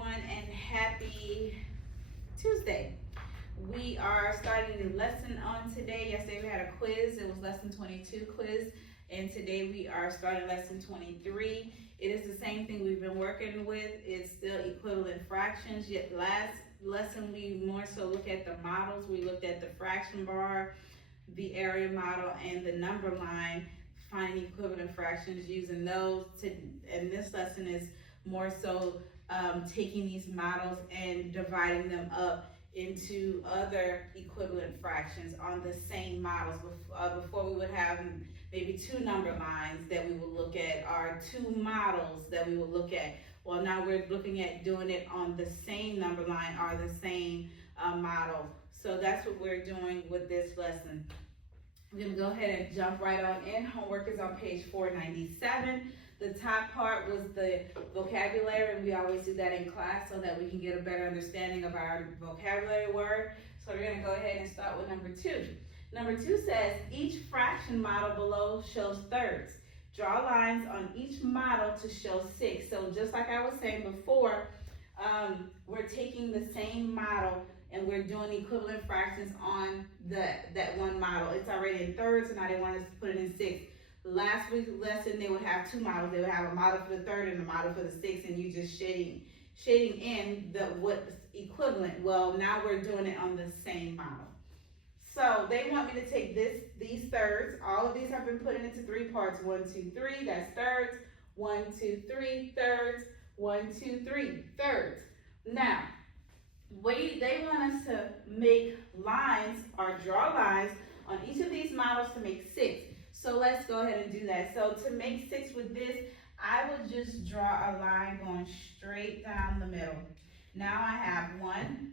everyone, and happy Tuesday. We are starting a new lesson on today. Yesterday we had a quiz. It was lesson 22 quiz, and today we are starting lesson 23. It is the same thing we've been working with. It's still equivalent fractions, yet last lesson we more so look at the models. We looked at the fraction bar, the area model, and the number line, finding equivalent fractions using those. And this lesson is more so taking these models and dividing them up into other equivalent fractions on the same models. Before we would have maybe two number lines that we would look at, or two models that we would look at. Well, now we're looking at doing it on the same number line or the same model. So that's what we're doing with this lesson. We're gonna go ahead and jump right on in. Homework is on page 497. The top part was the vocabulary, and we always do that in class so that we can get a better understanding of our vocabulary word. So we're gonna go ahead and start with number 2. Number 2 says, each fraction model below shows thirds. Draw lines on each model to show 6. So just like I was saying before, we're taking the same model and we're doing equivalent fractions on that one model. It's already in thirds, so now they want us to put it in 6. Last week's lesson, they would have two models. They would have a model for the third and a model for the 6, and you just shading in what's equivalent. Well, now we're doing it on the same model. So they want me to take these thirds. All of these have been put into 3 parts. 1, 2, 3. That's thirds. 1, 2, 3. Thirds. 1, 2, 3. Thirds. Now, they want us to make lines or draw lines on each of these models to make 6. So let's go ahead and do that. So to make 6 with this, I would just draw a line going straight down the middle. Now I have 1,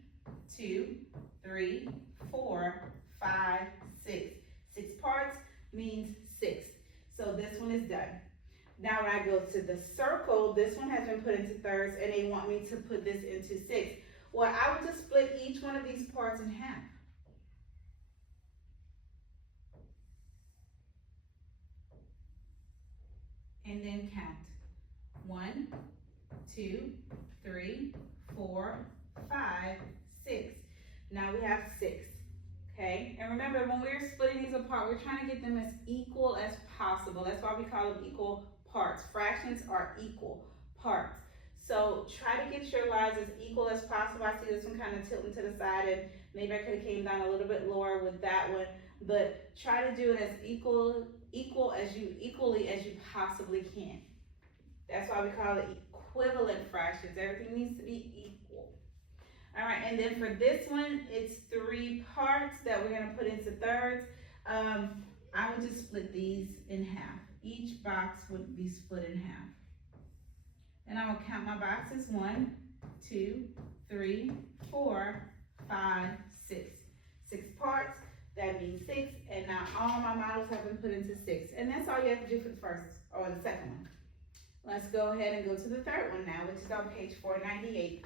2, 3, 4, 5, 6. 6 parts means 6. So this one is done. Now when I go to the circle, this one has been put into thirds, and they want me to put this into 6. Well, I would just split each one of these parts in half. And then count. 1, 2, 3, 4, 5, 6. Now we have 6. Okay? And remember, when we're splitting these apart, we're trying to get them as equal as possible. That's why we call them equal parts. Fractions are equal parts. So try to get your lines as equal as possible. I see this one kind of tilting to the side, and maybe I could have came down a little bit lower with that one. But try to do it as equally as you possibly can. That's why we call it equivalent fractions. Everything needs to be equal. All right, and then for this one, it's 3 parts that we're gonna put into thirds. I would just split these in half. Each box would be split in half. And I'm gonna count my boxes. 1, 2, 3, 4, 5, 6. 6 parts. That means 6, and now all my models have been put into 6. And that's all you have to do for the first or the second one. Let's go ahead and go to the third one now, which is on page 498.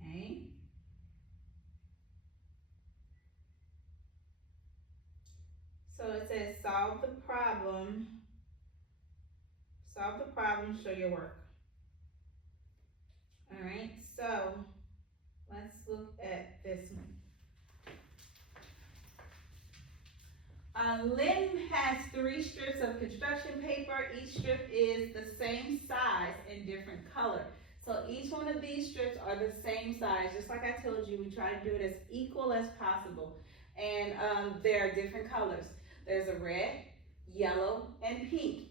Okay. So it says solve the problem. Solve the problem, show your work. All right, so let's look at this one. Lynn has 3 strips of construction paper. Each strip is the same size and different color. So each one of these strips are the same size. Just like I told you, we try to do it as equal as possible. And there are different colors. There's a red, yellow, and pink.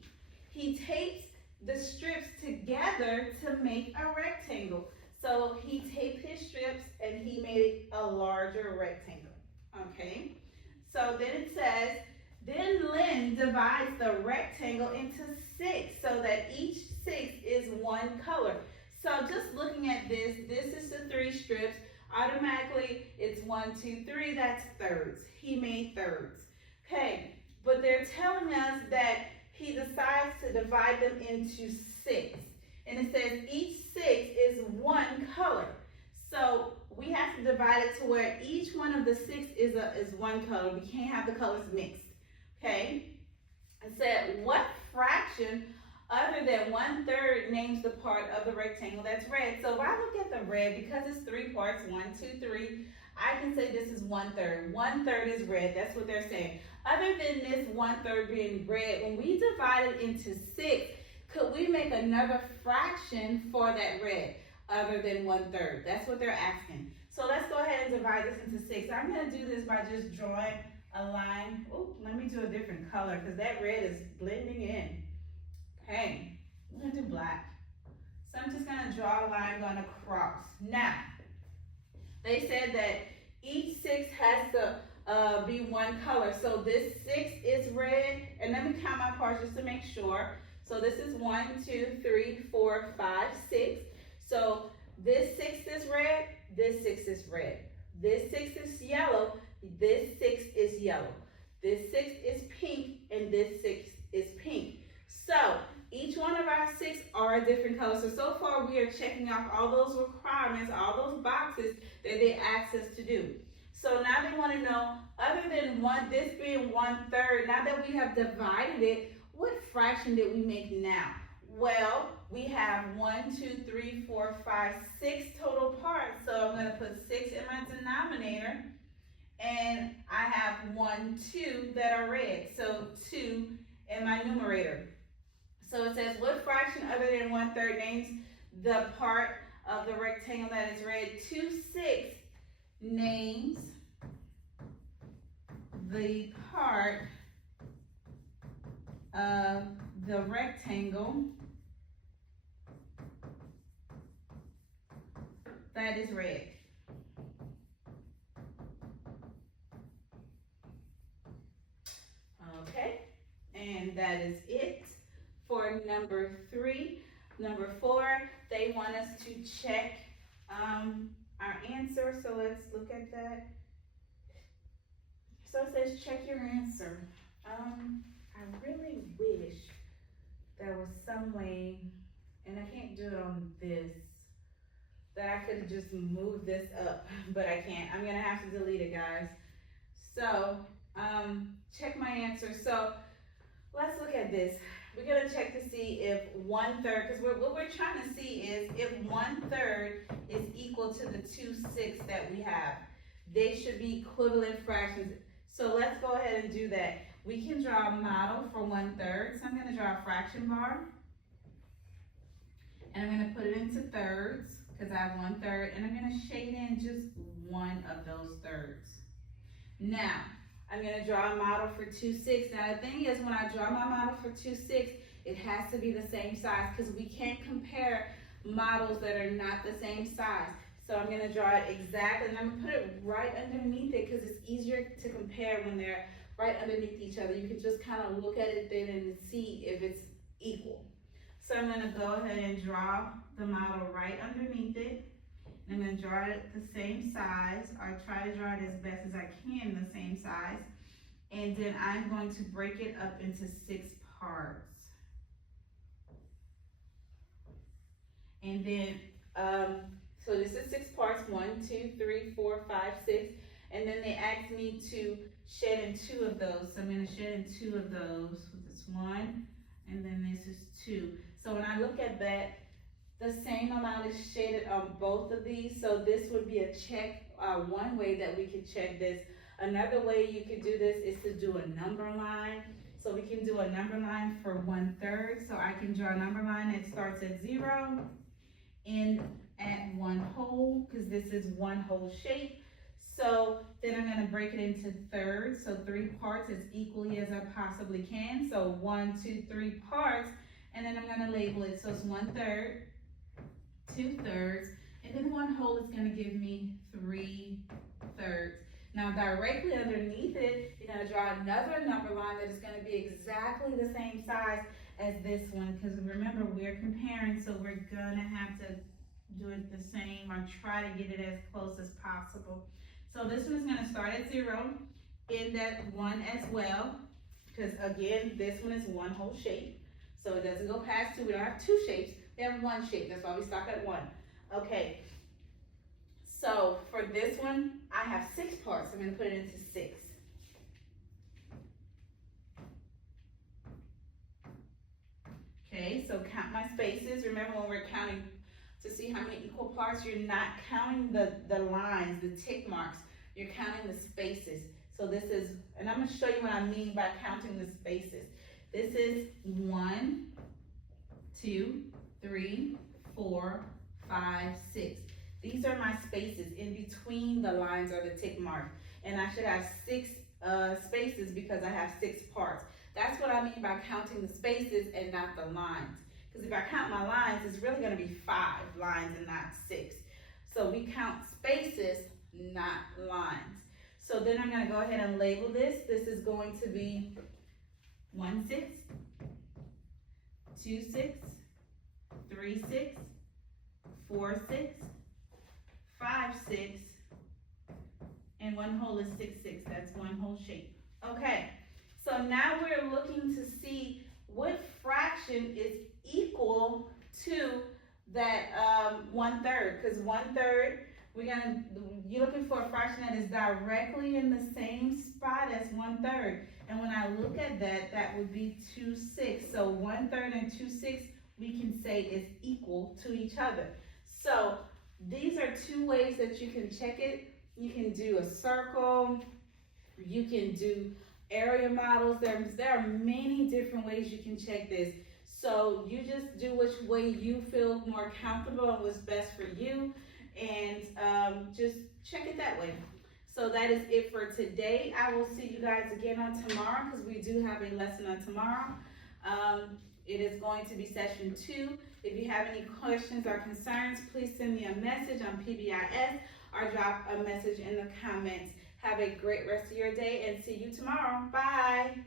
He taped the strips together to make a rectangle. So he taped his strips and he made a larger rectangle. Okay? So then it says, then Lynn divides the rectangle into 6 so that each 6 is one color. So just looking at this is the 3 strips. Automatically, it's 1, 2, 3, that's thirds. He made thirds. Okay, but they're telling us that he decides to divide them into 6. And it says each 6 is one color. So we have to divide it to where each one of the 6 is one color. We can't have the colors mixed. Okay? It said, what fraction other than 1/3 names the part of the rectangle that's red? So if I look at the red, because it's 3 parts, 1, 2, 3, I can say this is 1/3. 1/3 is red. That's what they're saying. Other than this 1/3 being red, when we divide it into 6, could we make another fraction for that red other than 1/3? That's what they're asking. So let's go ahead and divide this into 6. I'm going to do this by just drawing a line. Oh, let me do a different color because that red is blending in. Okay, I'm going to do black. So I'm just going to draw a line going across. Now, they said that each 6 has to be one color. So this 6 is red. And let me count my parts just to make sure. So this is 1, 2, 3, 4, 5, 6. So this 6 is red, this 6 is red. This 6 is yellow, this 6 is yellow. This 6 is pink, and this 6 is pink. So each one of our 6 are a different color. So far we are checking off all those requirements, all those boxes that they asked us to do. So now they want to know, other than this being 1/3, now that we have divided it, what fraction did we make now? Well, we have 1, 2, 3, 4, 5, 6 total parts. So I'm going to put 6 in my denominator. And I have 1, 2 that are red. So 2 in my numerator. So it says, what fraction other than 1/3 names the part of the rectangle that is red? 2 6 names the part of the rectangle that is red. Okay, and that is it for number 3. Number 4, they want us to check our answer, so let's look at that. So it says check your answer. I really wish there was some way, and I can't do it on this, that I could just move this up, but I can't. I'm gonna have to delete it, guys. So check my answer. So let's look at this. We're gonna check to see if 1/3, because what we're trying to see is if 1/3 is equal to the 2 6 that we have. They should be equivalent fractions. So let's go ahead and do that. We can draw a model for 1/3. So I'm gonna draw a fraction bar. And I'm gonna put it into thirds, because I have 1/3, and I'm gonna shade in just one of those thirds. Now, I'm gonna draw a model for 2 6. Now the thing is, when I draw my model for 2 6, it has to be the same size, because we can't compare models that are not the same size. So I'm gonna draw it exactly, and I'm gonna put it right underneath it, because it's easier to compare when they're right underneath each other. You can just kind of look at it then and see if it's equal. So I'm gonna go ahead and draw the model right underneath it. I'm going to draw it the same size, or try to draw it as best as I can the same size. And then I'm going to break it up into 6 parts. And then, so this is 6 parts, 1, 2, 3, 4, 5, 6. And then they asked me to shed in 2 of those. So I'm going to shed in 2 of those. So this 1, and then this is 2. So when I look at that, the same amount is shaded on both of these. So this would be a check, one way that we could check this. Another way you could do this is to do a number line. So we can do a number line for 1/3. So I can draw a number line that starts at 0, end at 1 whole, because this is 1 whole shape. So then I'm going to break it into thirds. So 3 parts as equally as I possibly can. So 1, 2, 3 parts. And then I'm going to label it. So it's 1/3. 2/3, and then 1 whole is going to give me 3/3. Now directly underneath it, you're going to draw another number line that is going to be exactly the same size as this one, because remember, we're comparing, so we're going to have to do it the same, or try to get it as close as possible. So this one is going to start at 0, end at 1 as well, because again, this one is 1 whole shape, so it doesn't go past 2. We don't have 2 shapes. We have 1 shape, that's why we stop at 1. Okay, so for this one, I have 6 parts. I'm going to put it into 6. Okay, so count my spaces. Remember when we're counting to see how many equal parts, you're not counting the lines, the tick marks. You're counting the spaces. So this is, and I'm going to show you what I mean by counting the spaces. This is 1, 2, 3, 4, 5, 6. These are my spaces in between the lines or the tick marks. And I should have 6 spaces because I have 6 parts. That's what I mean by counting the spaces and not the lines. Because if I count my lines, it's really going to be 5 lines and not 6. So we count spaces, not lines. So then I'm going to go ahead and label this. This is going to be 1 6, 2 6, 3 6, 4 6, 5 6, and 1 whole is 6 6. That's 1 whole shape. Okay, so now we're looking to see what fraction is equal to that 1/3. Because 1/3, you're looking for a fraction that is directly in the same spot as 1/3. And when I look at that, that would be 2 6. So 1/3 and 2 6, we can say is equal to each other. So these are 2 ways that you can check it. You can do a circle, you can do area models. There are many different ways you can check this. So you just do which way you feel more comfortable and what's best for you, and just check it that way. So that is it for today. I will see you guys again on tomorrow because we do have a lesson on tomorrow. It is going to be session 2. If you have any questions or concerns, please send me a message on PBIS or drop a message in the comments. Have a great rest of your day and see you tomorrow. Bye.